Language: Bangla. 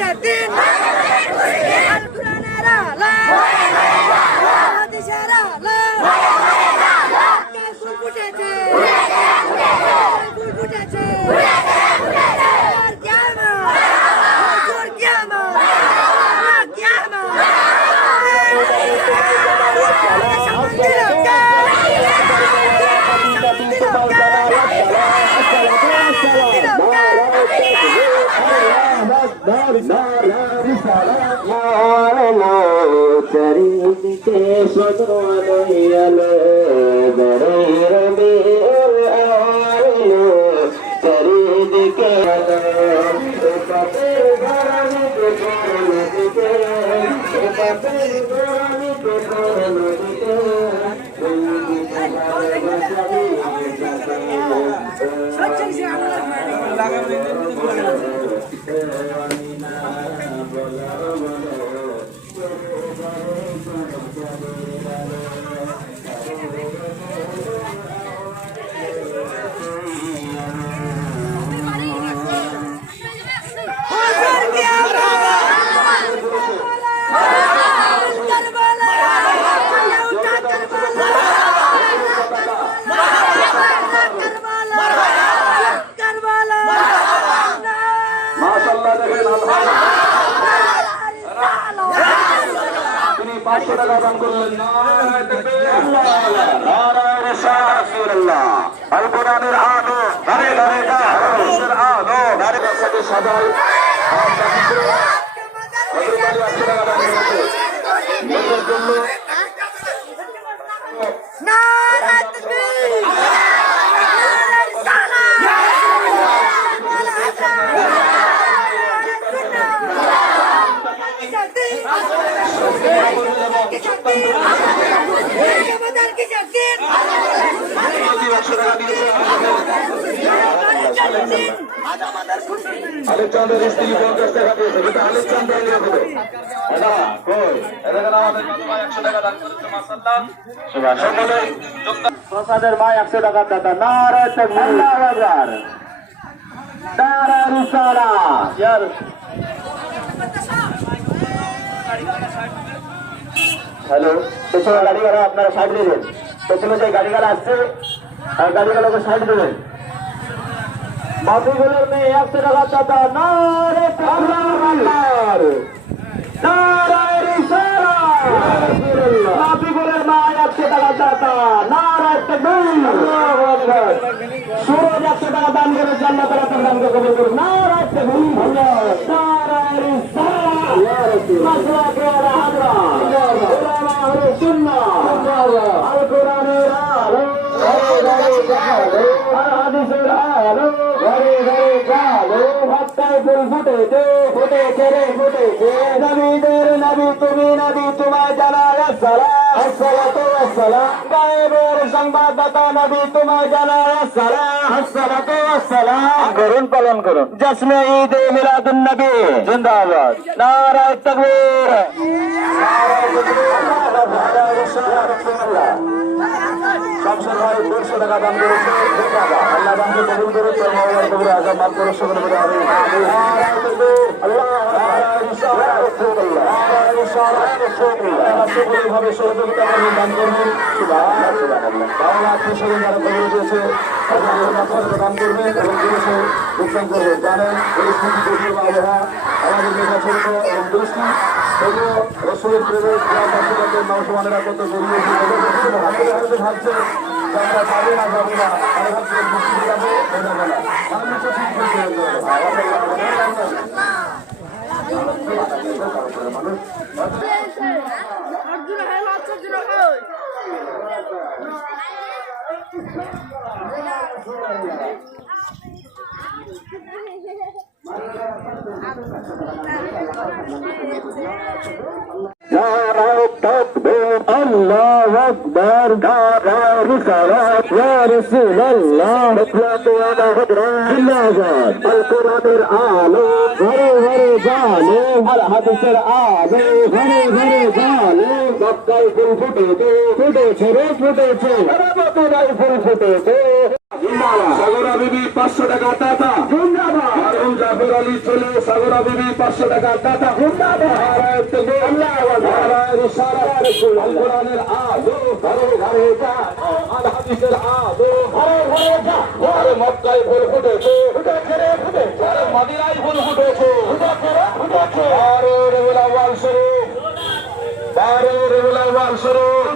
কিসের দিন আল কোরআনের আলো হাদিসের আলো ফুল ফুটেছে ফুল ফুটেছে চারিদিকে সদয়ালো বড়ই রবি আলো চারিদিকে তিনি 500 টাকা দান করলেন। আল কোরআনের আলো ধারে ধারে আলো ধারে সাথে সাদাই 100 টাকা দান করেছে। আলেকজান্ডার স্ত্রী 50 টাকা দিয়েছে, কিন্তু আলেকজান্ডার নিয়ে দেবে এটা কই এটা আমাদের ভাই 100 টাকা দান করেছে মাশাআল্লাহ সুবহানাল্লাহ সকলে যোগদান প্রসাদের ভাই 100 টাকা দাতা নারে তাকবীর আল্লাহু আকবার নারে রিসালাত ইয়ার হ্যালো পেছনে গাড়িওয়ালা আপনারা সাইড দেবেন পেছনে যে গাড়িওয়ালা আসছে আর গাড়িওয়ালাকে সাইড দেবেন মাটিগুলোর মেয়ে 100 টাকা দাতা নারে তাকবীর নারে রিসালাত মাটিগুলোর মা 100 টাকা দাতা নারে তাকবীর আল্লাহু আকবার সূরজ 100 টাকা দান করে জান্নাত আল্লাহ দান কবুল করুন নারে তাকবীর আল্লাহ নারে রিসালাত ইয়া রাসূল মাসলাক ওয়া হাদরা উলামা আহলে সুন্নাহ আল কোরআনের আলো হাদিসের আলো ঘরে ঘরে গালো হাত্তায় ফুল ফুটেছে ফুটেছে রে ফুটেছে নবীদের নবী তুমি নবী তোমায় জানাই আসসালাম আসসালাতু ওয়াসসালাম গায়েবের সংবাদদাতা নবী তোমায় জানাই আসসালাম আসসালাতু ওয়াসসালাম করুন পালন করুন জশ্নে ঈদ মিলাদুন নবী জিন্দাবাদ নারায়ে তাকবীর শামসুর ভাই 200 টাকা দান করেছে আল্লাহ দানকে কবুল করুন মাওলানা কবুল আজম মাফ করুন সকলে বলে আমিন আল্লাহ ভাবে সহযোগিতা করবেন দান করবেন বাংলা কৃষকের যারা কবুল দিয়েছে দান করবেন এবং দেশে লোকসান করবেন জানেন পরিস্থিতি জটিল আবহাওয়া আমাদের নির্বাচন এবং দৃষ্টি তবুও রসুলের প্রেমের নৌসমানেরা কত জরুরি হাতে হাতে ভাবছে আমরা যাবো না যাবো না আমি ভাবছি বৃষ্টি যাবো যাবো না আমি তো ঠিক الله أكبر دار رسالات يا رسول الله اطلاق ولا هدرة خلافات القرآن الآلو غري غري جالو الحديث الآلو غري غري جالو مكة فل فٹے فٹے چھرے فٹے چھے ربطنا فل فٹے সাগরা বিবি 500 টাকা দাতা মরহুম জাফর আলী চলে সাগরা বিবি 500 টাকা দাতা নারায়ে তাকবীর নারায়ে রিসালাত আল কোরআনের আলো ঘরে ঘরে যা আল হাদিসের আলো ঘরে ঘরে যা ঘরে মক্কায় ফুল ফুটেছে ঘরে মদিনায় ফুল ফুটেছে আরে রবিউল আউয়াল শরীফ রবিউল আউয়াল শরীফ